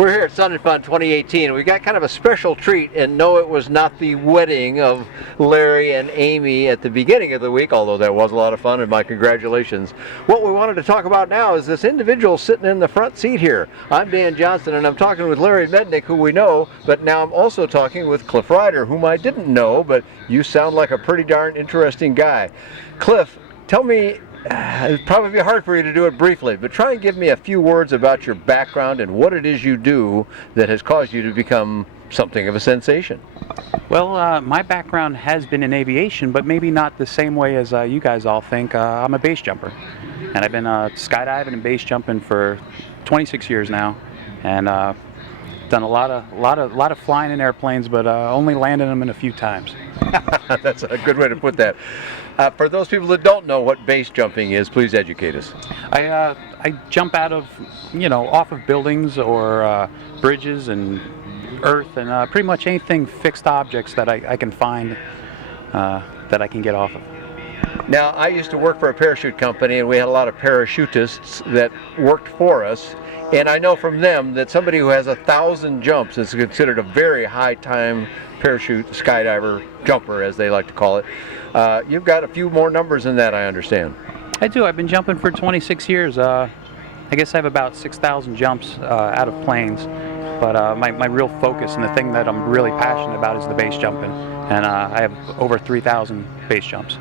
We're here at Sun and Fun 2018. We got kind of a special treat, and no, it was not the wedding of Larry and Amy at the beginning of the week, although that was a lot of fun, and my congratulations. What we wanted to talk about now is this individual sitting in the front seat here. I'm Dan Johnston, and I'm talking with Larry Mednick, who we know, but now I'm also talking with Cliff Ryder, whom I didn't know, but you sound like a pretty darn interesting guy. Cliff, tell me, it'd probably be hard for you to do it briefly, but try and give me a few words about your background and what it is you do that has caused you to become something of a sensation. Well, my background has been in aviation, but maybe not the same way as you guys all think. I'm a base jumper, and I've been skydiving and base jumping for 26 years now, and done a lot of flying in airplanes, but only landed them in a few times. That's a good way to put that. For those people that don't know what base jumping is, please educate us. I jump out of, off of buildings or bridges and earth and pretty much anything fixed objects that I can find that I can get off of. Now, I used to work for a parachute company, and we had a lot of parachutists that worked for us. And I know from them that somebody who has 1,000 jumps is considered a very high time parachute skydiver, jumper as they like to call it. You've got a few more numbers than that, I understand. I do. I've been jumping for 26 years. I guess I have about 6,000 jumps out of planes. But my real focus and the thing that I'm really passionate about is the base jumping. And I have over 3,000 base jumps.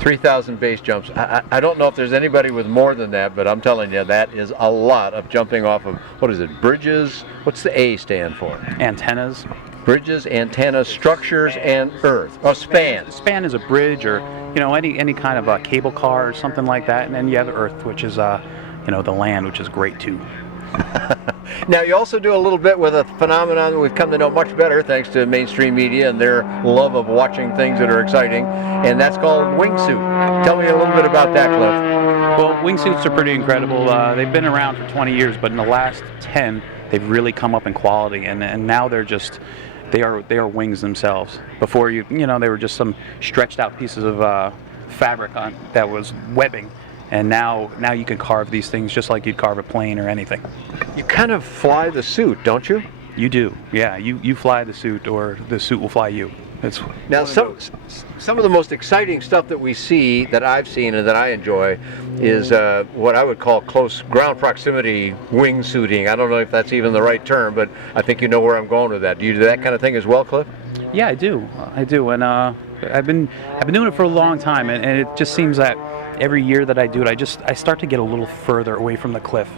3,000 base jumps. I don't know if there's anybody with more than that, but I'm telling you, that is a lot of jumping off of, what is it, bridges? What's the A stand for? Antennas. Bridges, antennas, structures, and earth. Oh, span. Span is a bridge or, any kind of a cable car or something like that. And then you have earth, which is, the land, which is great too. Now, you also do a little bit with a phenomenon that we've come to know much better thanks to mainstream media and their love of watching things that are exciting, and that's called wingsuit. Tell me a little bit about that, Cliff. Well, wingsuits are pretty incredible. They've been around for 20 years, but in the last 10, they've really come up in quality, and now they're just, they are wings themselves. Before they were just some stretched out pieces of fabric that was webbing. And now you can carve these things just like you'd carve a plane or anything. You kind of fly the suit, don't you? You do, yeah. You fly the suit, or the suit will fly you. Now, some of the most exciting stuff that we see, that I've seen and that I enjoy, is what I would call close ground proximity wingsuiting. I don't know if that's even the right term, but I think you know where I'm going with that. Do you do that kind of thing as well, Cliff? Yeah, I do, and I've been doing it for a long time, and it just seems that every year that I do it, I start to get a little further away from the cliff,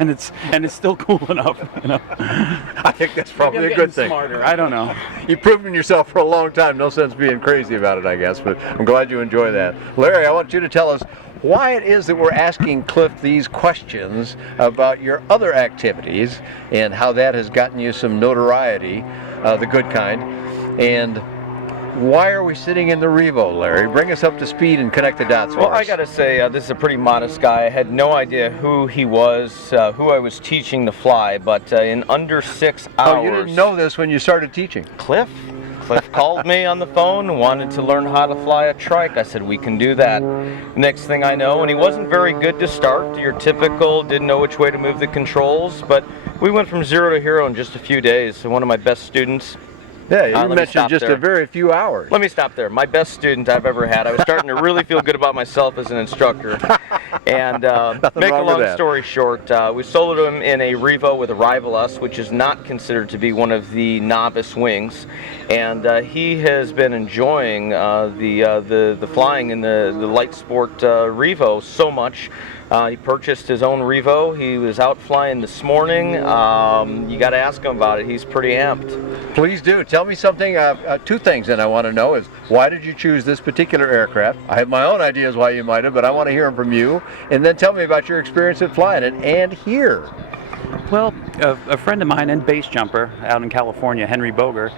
and it's still cool enough. I think that's probably a good thing. Smarter. I don't know. You've proven yourself for a long time. No sense being crazy about it, I guess. But I'm glad you enjoy that. Larry, I want you to tell us why it is that we're asking Cliff these questions about your other activities and how that has gotten you some notoriety, the good kind, and why are we sitting in the Revo, Larry? Bring us up to speed and connect the dots for us. Well, I gotta say, this is a pretty modest guy. I had no idea who he was, who I was teaching to fly, but in under 6 hours... Oh, you didn't know this when you started teaching? Cliff called me on the phone and wanted to learn how to fly a trike. I said, we can do that. Next thing I know, and he wasn't very good to start. Your typical, didn't know which way to move the controls, but we went from 0 to hero in just a few days. So one of my best students... Yeah, you mentioned just a very few hours. Let me stop there. My best student I've ever had. I was starting to really feel good about myself as an instructor. And make a long story short, we soloed him in a Revo with a Rival Us, which is not considered to be one of the novice wings. And he has been enjoying the flying in the light sport Revo so much. He purchased his own Revo. He was out flying this morning. You got to ask him about it. He's pretty amped. Please do. Tell me something. Two things that I want to know is, why did you choose this particular aircraft? I have my own ideas why you might have, but I want to hear them from you. And then tell me about your experience at flying it and here. Well, a friend of mine and base jumper out in California, Henry Boger,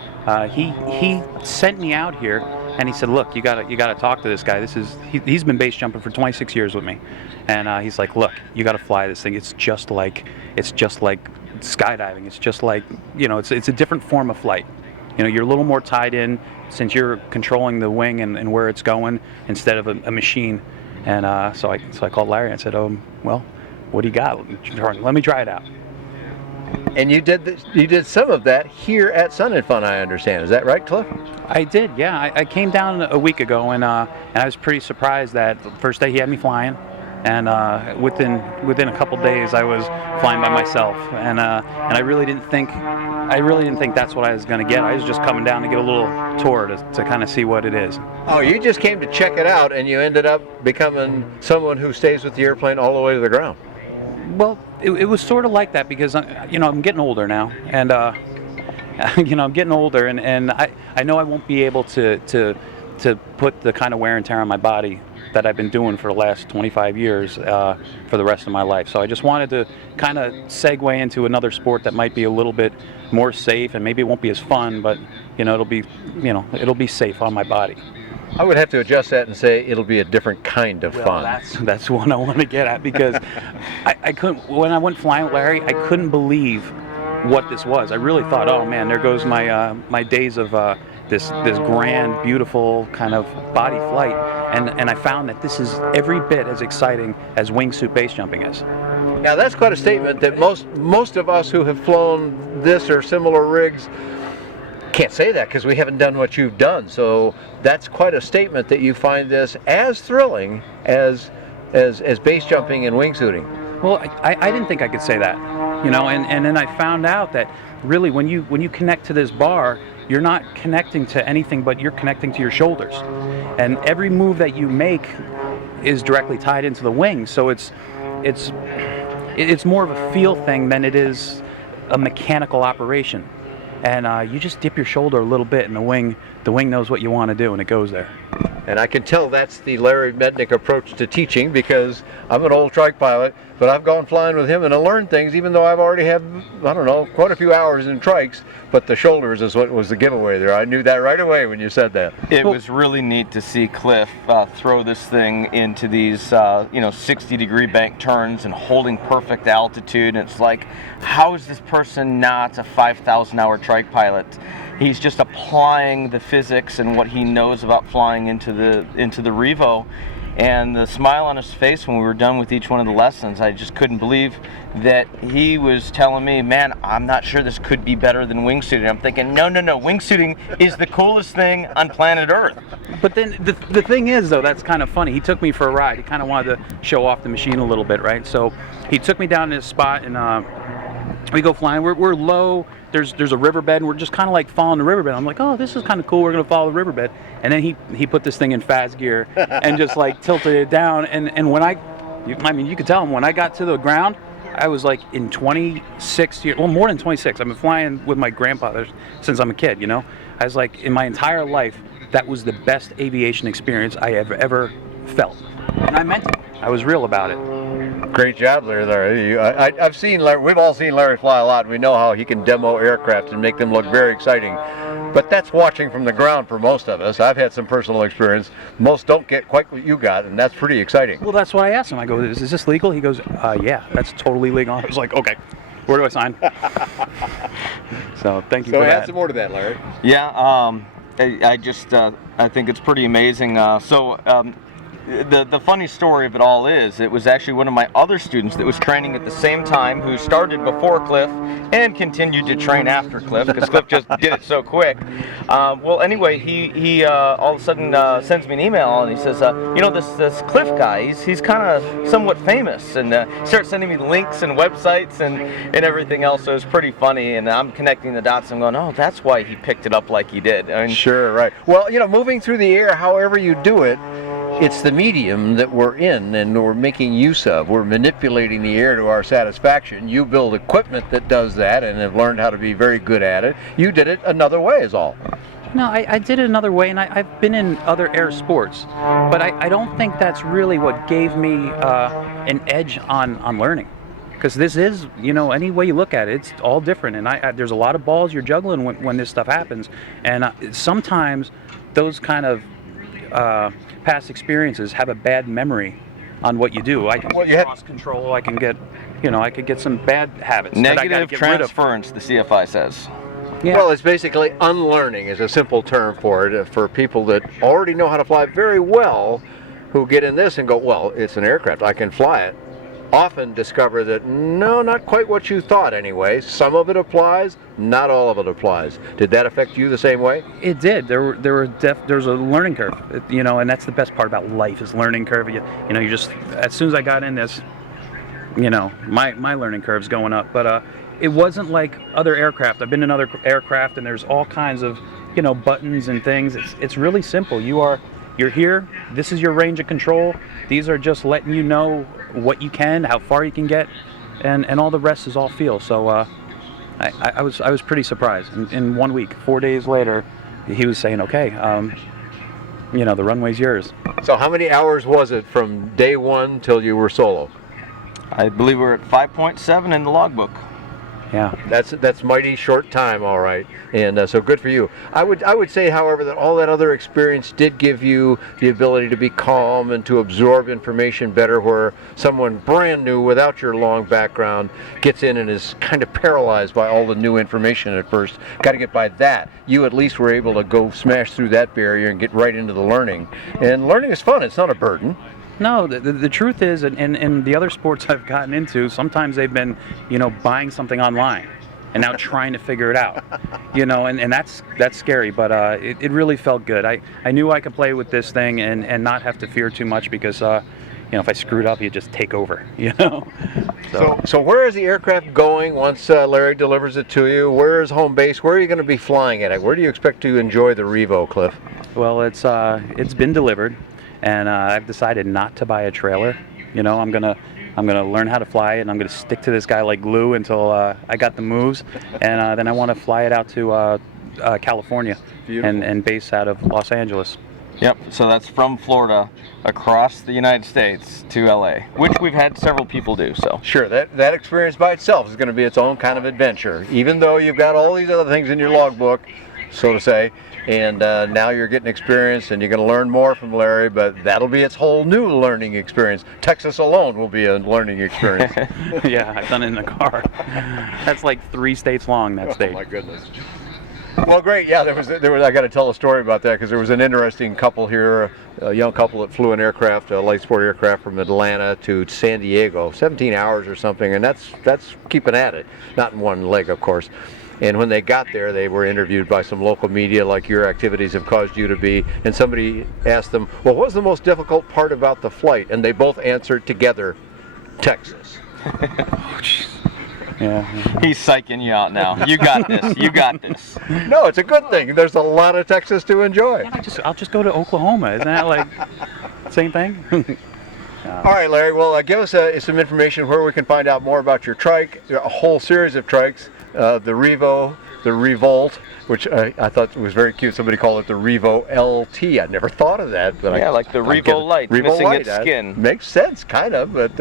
he sent me out here, and he said, "Look, you gotta talk to this guy. He's been base jumping for 26 years with me, and he's like, look, you gotta fly this thing. It's just like skydiving. It's just like it's a different form of flight. You're a little more tied in since you're controlling the wing and where it's going instead of a machine." And so I called Larry and I said, "Oh, well, what do you got? Let me try it out." And you did some of that here at Sun and Fun, I understand. Is that right, Cliff? I did, yeah. I came down a week ago, and I was pretty surprised that the first day he had me flying, and within a couple days I was flying by myself, and I really didn't think that's what I was going to get. I was just coming down to get a little tour to kind of see what it is. Oh, you just came to check it out, and you ended up becoming someone who stays with the airplane all the way to the ground. Well, it was sort of like that because I'm getting older now, and I'm getting older, and I know I won't be able to put the kind of wear and tear on my body that I've been doing for the last 25 years for the rest of my life. So I just wanted to kind of segue into another sport that might be a little bit more safe, and maybe it won't be as fun, but it'll be safe on my body. I would have to adjust that and say it'll be a different kind of fun. That's what I want to get at, because I couldn't, when I went flying with Larry, I couldn't believe what this was. I really thought, oh man, there goes my days of this grand, beautiful kind of body flight, and I found that this is every bit as exciting as wingsuit base jumping is. Now that's quite a statement that most of us who have flown this or similar rigs can't say that because we haven't done what you've done. So that's quite a statement that you find this as thrilling as base jumping and wingsuiting. Well, I didn't think I could say that, and then I found out that really when you connect to this bar, you're not connecting to anything but you're connecting to your shoulders, and every move that you make is directly tied into the wing. So it's more of a feel thing than it is a mechanical operation. And you just dip your shoulder a little bit, and the wing knows what you want to do, and it goes there. And I can tell that's the Larry Mednick approach to teaching, because I'm an old trike pilot, but I've gone flying with him and I learned things, even though I've already had, quite a few hours in trikes, but the shoulders is what was the giveaway there. I knew that right away when you said that. It was really neat to see Cliff throw this thing into these 60-degree bank turns and holding perfect altitude. And it's like, how is this person not a 5,000-hour trike pilot? He's just applying the physics and what he knows about flying into the Revo. And the smile on his face when we were done with each one of the lessons, I just couldn't believe that he was telling me, man, I'm not sure this could be better than wingsuiting. I'm thinking, no, wingsuiting is the coolest thing on planet Earth. But then the thing is, though, that's kind of funny. He took me for a ride. He kind of wanted to show off the machine a little bit, right? So he took me down to this spot, and we go flying. We're low. There's a riverbed, and we're just kind of like following the riverbed. I'm like, oh, this is kind of cool. We're gonna follow the riverbed. And then he put this thing in fast gear and just like tilted it down. And when you could tell him when I got to the ground, I was like in 26 years, well, more than 26. I've been flying with my grandfather since I'm a kid. I was like, in my entire life, that was the best aviation experience I have ever felt, and I meant it. I was real about it. Great job there, Larry. I've seen Larry. We've all seen Larry fly a lot. We know how he can demo aircraft and make them look very exciting. But that's watching from the ground for most of us. I've had some personal experience. Most don't get quite what you got, and that's pretty exciting. Well, that's why I asked him. I go, is this legal? He goes, yeah, that's totally legal. I was like, okay, where do I sign? So thank you for that. So add some more to that, Larry. Yeah, I think it's pretty amazing. The funny story of it all is, it was actually one of my other students that was training at the same time, who started before Cliff and continued to train after Cliff, because Cliff just did it so quick. Well, anyway, he all of a sudden sends me an email, and he says, this Cliff guy, he's kind of somewhat famous, and starts sending me links and websites and everything else. So it was pretty funny, and I'm connecting the dots. I'm going, oh, that's why he picked it up like he did. I mean, sure, right. Well, moving through the air, however you do it, it's the medium that we're in and we're making use of. We're manipulating the air to our satisfaction. You build equipment that does that and have learned how to be very good at it. You did it another way is all. No, I did it another way, and I've been in other air sports, but I don't think that's really what gave me an edge on learning. Because this is, any way you look at it, it's all different, and there's a lot of balls you're juggling when this stuff happens, and sometimes those kind of past experiences have a bad memory on what you do. I can get cross control. I can get, I could get some bad habits. Negative transference, the CFI says. Yeah. Well, it's basically unlearning is a simple term for it, for people that already know how to fly very well, who get in this and go, well, it's an aircraft, I can fly it, often discover that no, not quite what you thought anyway. Some of it applies, not all of it applies. Did that affect you the same way? It did. There's a learning curve, and that's the best part about life is learning curve. You just as soon as I got in this, my learning curve's going up. But it wasn't like other aircraft. I've been in other aircraft, and there's all kinds of buttons and things. It's really simple. You're here. This is your range of control. These are just letting you know what you can, how far you can get, and all the rest is all feel. So I was pretty surprised. In 1 week, 4 days later, he was saying, okay, the runway's yours. So how many hours was it from day one till you were solo? I believe we're at 5.7 in the logbook. Yeah, that's mighty short time, all right, and so good for you. I would say, however, that all that other experience did give you the ability to be calm and to absorb information better, where someone brand new without your long background gets in and is kind of paralyzed by all the new information at first. Got to get by that. You at least were able to go smash through that barrier and get right into the learning. And learning is fun. It's not a burden. No, the truth is, in the other sports I've gotten into, sometimes they've been, buying something online and now trying to figure it out, and that's scary, but it really felt good. I knew I could play with this thing and not have to fear too much because, if I screwed up, you just take over, So where is the aircraft going once Larry delivers it to you? Where is home base? Where are you going to be flying at? Where do you expect to enjoy the Revo, Cliff? Well, it's been delivered. And I've decided not to buy a trailer. I'm gonna learn how to fly it, and I'm gonna stick to this guy like glue until I got the moves. And then I want to fly it out to California and base out of Los Angeles. Yep. So that's from Florida across the United States to LA, which we've had several people do. So sure, that experience by itself is going to be its own kind of adventure, even though you've got all these other things in your logbook, so to say. And now you're getting experience, and you're going to learn more from Larry, but that'll be its whole new learning experience. Texas alone will be a learning experience. Yeah, I've done it in the car. That's like 3 states long, that state. Oh my goodness. Well, great. Yeah, there was. I got to tell a story about that because there was an interesting couple here, a young couple that flew an aircraft, a light sport aircraft from Atlanta to San Diego, 17 hours or something, and that's keeping at it. Not in one leg, of course. And when they got there, they were interviewed by some local media, like your activities have caused you to be. And somebody asked them, well, what was the most difficult part about the flight? And they both answered together, Texas. Yeah. He's psyching you out now. You got this. You got this. No, it's a good thing. There's a lot of Texas to enjoy. I'll just go to Oklahoma. Isn't that like same thing? All right, Larry. Well, give us some information where we can find out more about your trike, a whole series of trikes, the Revo, the Revolt, which I thought was very cute. Somebody called it the Revo LT. I never thought of that. But yeah, like the Revo Light, missing Light, its skin. Makes sense, kind of. But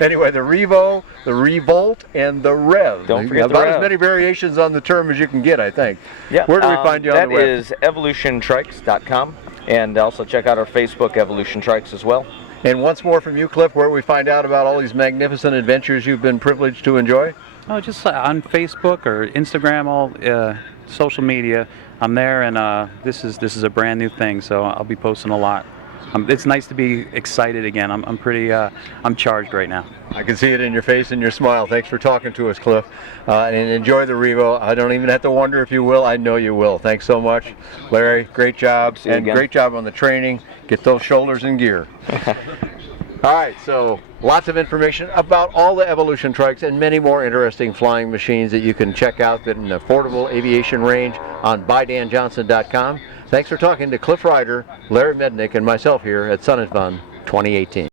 anyway, the Revo, the Revolt, and the Rev. Don't forget about the Rev. As many variations on the term as you can get, I think. Yeah. Where do we find you on the web? That is evolutiontrikes.com, and also check out our Facebook, Evolution Trikes, as well. And once more from you, Cliff, where we find out about all these magnificent adventures you've been privileged to enjoy? Oh, just on Facebook or Instagram, all social media. I'm there, and this is a brand new thing, so I'll be posting a lot. It's nice to be excited again. I'm pretty I'm charged right now. I can see it in your face and your smile. Thanks for talking to us, Cliff, and enjoy the Revo. I don't even have to wonder if you will. I know you will. Thanks so much, Larry. Great job, and great job on the training. Get those shoulders in gear. All right, so lots of information about all the Evolution trikes and many more interesting flying machines that you can check out at an affordable aviation range on BuyDanJohnson.com. Thanks for talking to Cliff Ryder, Larry Mednick, and myself here at Sun and Fun 2018.